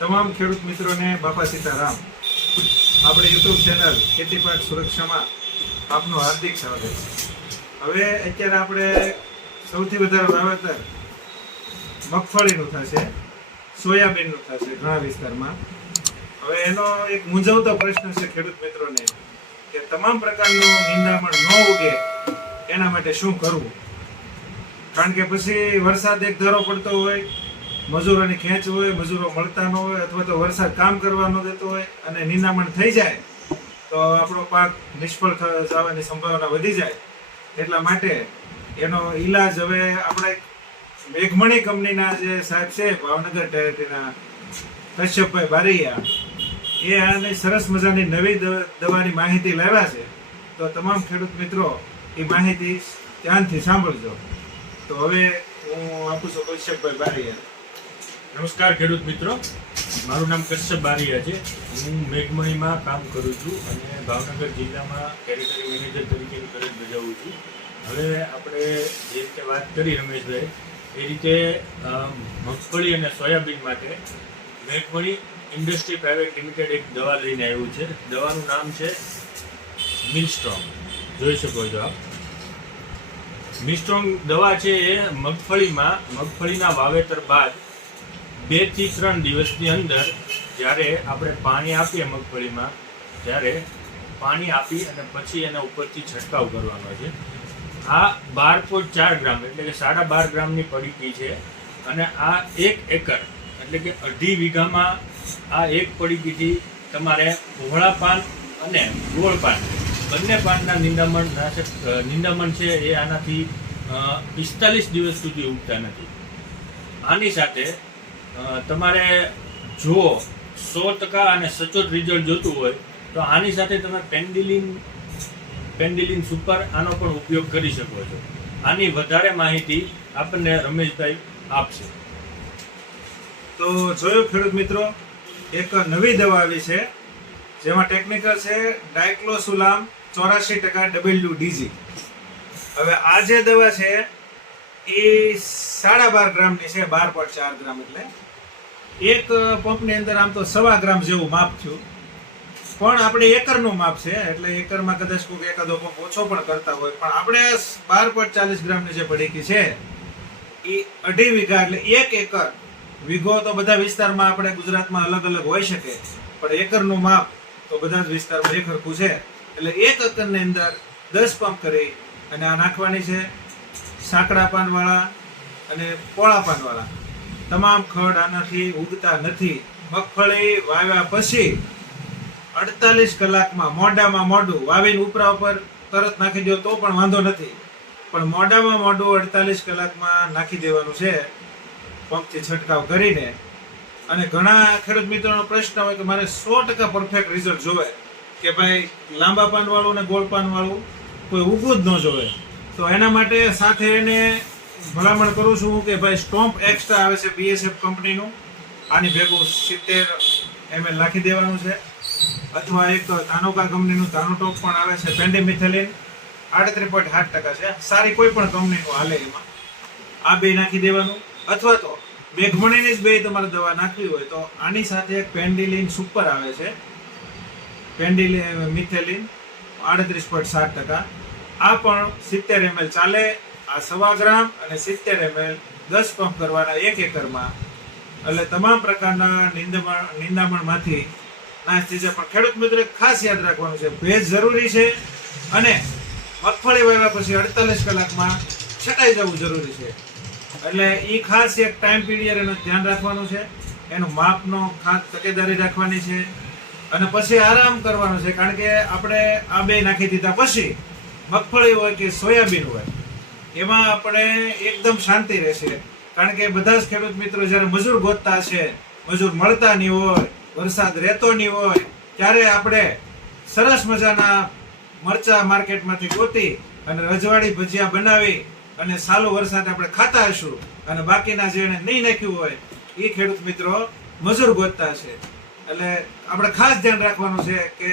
તમામ ખેડૂત મિત્રોને બાપા સીતારામ. આપણે યુટ્યુબ ચેનલ ખેતી પાક સુરક્ષામાં આપનું હાર્દિક સ્વાગત છે. હવે અત્યારે આપણે સૌથી વધારે વાવેતર મગફળીનું થશે, સોયાબીનનું થશે ઘણા વિસ્તારમાં. હવે એનો એક મૂંઝવતો પ્રશ્ન છે ખેડૂત મિત્રોને કે તમામ પ્રકારનું નિંદામણ ન ઉગે એના માટે શું કરવું. કારણ કે પછી વરસાદ એક ધારો પડતો હોય, મજૂરોની ખેંચ હોય, મજૂરો મળતા ન હોય, અથવા તો વરસાદ કામ કરવા ન દેતો હોય અને નિંદામણ થઈ જાય તો આપણો પાક નિષ્ફળ જવાની સંભાવના વધી જાય. એટલા માટે એનો ઈલાજ હવે આપણે મેઘમણી કંપનીના જે સાહેબ છે ભાવનગર ટેરેટીના કશ્યપભાઈ બારૈયા, એ આની સરસ મજાની નવી દવાની માહિતી લાવ્યા છે. તો તમામ ખેડૂત મિત્રો એ માહિતી ધ્યાનથી સાંભળજો. તો હવે હું આપું છું કશ્યપભાઈ બારૈયા. નમસ્કાર ખેડૂત મિત્રો, મારું નામ કશ્યપ બારૈયા છે. હું મેઘમણીમાં કામ કરું છું અને ભાવનગર જિલ્લામાં ટેરેટરી મેનેજર તરીકેની ફરજ બજાવું છું. હવે આપણે જે રીતે વાત કરી રમેશભાઈ, એ રીતે મગફળી અને સોયાબીન માટે મેઘમણી ઇન્ડસ્ટ્રી પ્રાઇવેટ લિમિટેડ એક દવા લઈને આવ્યું છે. દવાનું નામ છે મિલસ્ટ્રોંગ. જોઈ શકો છો આપ. મિલસ્ટ્રોંગ દવા છે એ મગફળીના વાવેતર બાદ 2 થી 3 દિવસની અંદર જ્યારે આપણે પાણી આપીએ મગફળીમાં, ત્યારે પાણી આપી અને પછી એના ઉપરથી છંટકાવ કરવાનો છે. આ 12.4 ગ્રામ એટલે કે 12.5 ગ્રામની પડીકી છે અને આ 1 એકર એટલે કે 2.5 વીઘામાં આ એક પડીકીથી તમારે પહોળા પાન અને ગોળ પાન બંને પાનના નિંદામણ છે એ આનાથી 45 દિવસ સુધી ઉગતા નથી. આની સાથે તમારે જો 100% અને સચોટ રિઝલ્ટ જોતું હોય તો આની સાથે તમે પેન્ડિલિન સુપર આનો પણ ઉપયોગ કરી શકો છો. આની વધારે માહિતી આપણને રમેશભાઈ આપશે. તો જોયું ખેડૂત મિત્રો, એક નવી દવા આવી છે જેમાં ટેકનિકલ છે ડાયક્લોસુલામ 84% WDG. હવે આ જે દવા છે એ 12.5 ગ્રામની છે, 12.4 ગ્રામ એટલે એક પંપની અંદર આમ તો 1.25 ગ્રામ જેવું માપ થયું, પણ આપણે એકરનું માપ છે એટલે એકરમાં કદાચ કોઈ એકાદો પંપ ઓછો પણ કરતા હોય, પણ આપણે 12.40 ગ્રામની જે પડીકી છે એ 2.5 વીઘા એટલે 1 એકર. વીઘો તો બધા વિસ્તારમાં આપણે ગુજરાતમાં અલગ અલગ હોઈ શકે, પણ એકરનું માપ તો બધા જ વિસ્તારમાં એક સરખું છે. એટલે 1 એકરની અંદર 10 પંપ કરી અને આ નાખવાની છે. સાંકડા પાનવાળા અને પોળા પાનવાળા તમામ ખડ આનાથી ઉગતા નથી. મગફળી વાવ્યા પછી 48 કલાકમાં મોઢામાં મોઢું વાવીને ઉપરા ઉપર તરત નાખી દો તો પણ વાંધો નથી, પણ મોઢામાં મોઢું 48 કલાકમાં નાખી દેવાનું છે પંપથી છંટકાવ કરીને. અને ઘણા ખેડૂત મિત્રોનો પ્રશ્ન હોય કે મારે 100% પરફેક્ટ રિઝલ્ટ જોવે, કે ભાઈ લાંબા પાનવાળું ને ગોળ પાનવાળું કોઈ ઉગવું જ ન જોવે, તો એના માટે સાથે એને ભલામણ કરું છું કે ભાઈ સ્ટોમ્પ એક્સ્ટ્રા આવે છે BSF કંપનીનું, આની ભેગું 70 ml નાખી દેવાનું છે. અથવા એક ધાનુકા કંપનીનું ધાનુટોપ પણ આવે છે, પેન્ડિમિથેલિન 38.8% છે, સારી કોઈ પણ કંપનીનું હાલે એમાં. આ બે નાખી દેવાનું. અથવા તો મેઘમણીની જ બે તમારે દવા નાખવી હોય તો આની સાથે એક પેન્ડિલિન સુપર આવે છે, પેન્ડિમિથેલિન 38.7%. આ પણ 70 ml ચાલે. આ 1.25 ગ્રામ અને 70 ml 10 પંપ કરવાના 1 એકરમાં, એટલે તમામ પ્રકારના નિંદામણમાંથી નાશ થઈ જાય. પણ ખેડૂત મિત્રો ખાસ યાદ રાખવાનું છે, ભેજ જરૂરી છે અને મગફળી વાવ્યા પછી 48 કલાકમાં છટાઈ જવું જરૂરી છે. એટલે એ ખાસ એક ટાઈમ પીરિયડ એનું ધ્યાન રાખવાનું છે, એનું માપનો ખાસ તકેદારી રાખવાની છે અને પછી આરામ કરવાનો છે. કારણ કે આપણે આ બે નાખી દીધા પછી મગફળી હોય કે સોયાબીન હોય એમાં આપણે એકદમ શાંતિ રહેશે. કારણ કે બધા જ ખેડૂત મિત્રો જ્યારે મજૂર ગોતતા છે, મજૂર મળતા નહીં હોય, વરસાદ રહેતો નહીં હોય, ત્યારે આપણે સરસ મજાના મરચા માર્કેટમાંથી ગોતી અને રજવાડી ભજીયા બનાવી અને સાલો વરસાદ આપણે ખાતા હશું અને બાકીના જેને નહીં નાખ્યું હોય એ ખેડૂત મિત્રો મજૂર ગોતતા છે. એટલે આપણે ખાસ ધ્યાન રાખવાનું છે કે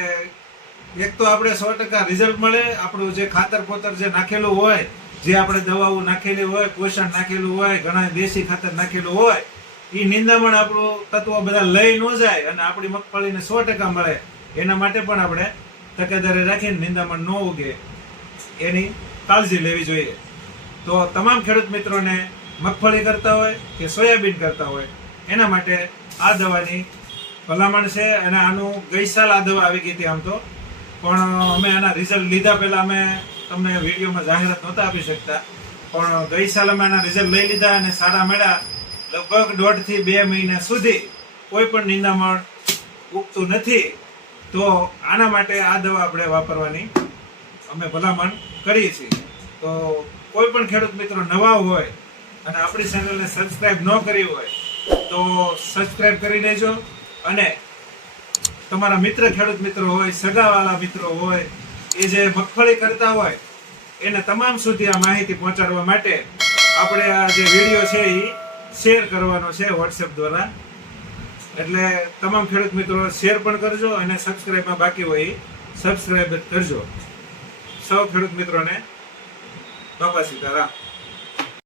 એક તો આપણે 100% રિઝલ્ટ મળે, આપણું જે ખાતર પોતર જે નાખેલું હોય, જે આપણે દવાઓ નાખેલી હોય, પોષણ નાખેલું હોય, ઘણા દેશી ખાતર નાખેલું હોય, એ એ નિંદામણ આપણું તત્વો બધા લઈ ન જાય અને આપણી મગફળીને 100% મળે એના માટે પણ આપણે તકેદારી રાખીને નિંદામણ ન ઉગે એની કાળજી લેવી જોઈએ. તો તમામ ખેડૂત મિત્રોને મગફળી કરતા હોય કે સોયાબીન કરતા હોય એના માટે આ દવાની ભલામણ છે. અને આનું ગઈ સાલ આ દવા આવી ગઈ હતી આમ તો, પણ અમે આના રિઝલ્ટ લીધા પહેલા અમે તમને વિડીયોમાં જાહેરાત નહોતા આપી શકતા, પણ ગઈ સાલ અમે આના રિઝલ્ટ લઈ લીધા અને સારા મળ્યા. લગભગ 1.5 થી 2 મહિના સુધી કોઈ પણ નિંદામણ ઉગતું નથી. તો આના માટે આ દવા આપણે વાપરવાની અમે ભલામણ કરીએ છીએ. તો કોઈ પણ ખેડૂત મિત્રો નવા હોય અને આપણી ચેનલને સબસ્ક્રાઇબ ન કરી હોય તો સબસ્ક્રાઇબ કરી દેજો. અને તમારા મિત્ર ખેડૂત મિત્રો હોય, સગાવાલા મિત્રો હોય, એ જે મગફળી કરતા હોય એને તમામ સુધી આ માહિતી પહોંચાડવા માટે આપણે આ જે વિડીયો છે એ શેર કરવાનો છે વોટ્સએપ દ્વારા. એટલે તમામ ખેડૂત મિત્રો શેર પણ કરજો અને સબસ્ક્રાઇબમાં બાકી હોય એ સબસ્ક્રાઇબ કરજો. સૌ ખેડૂત મિત્રોને બાપા સીતારામ.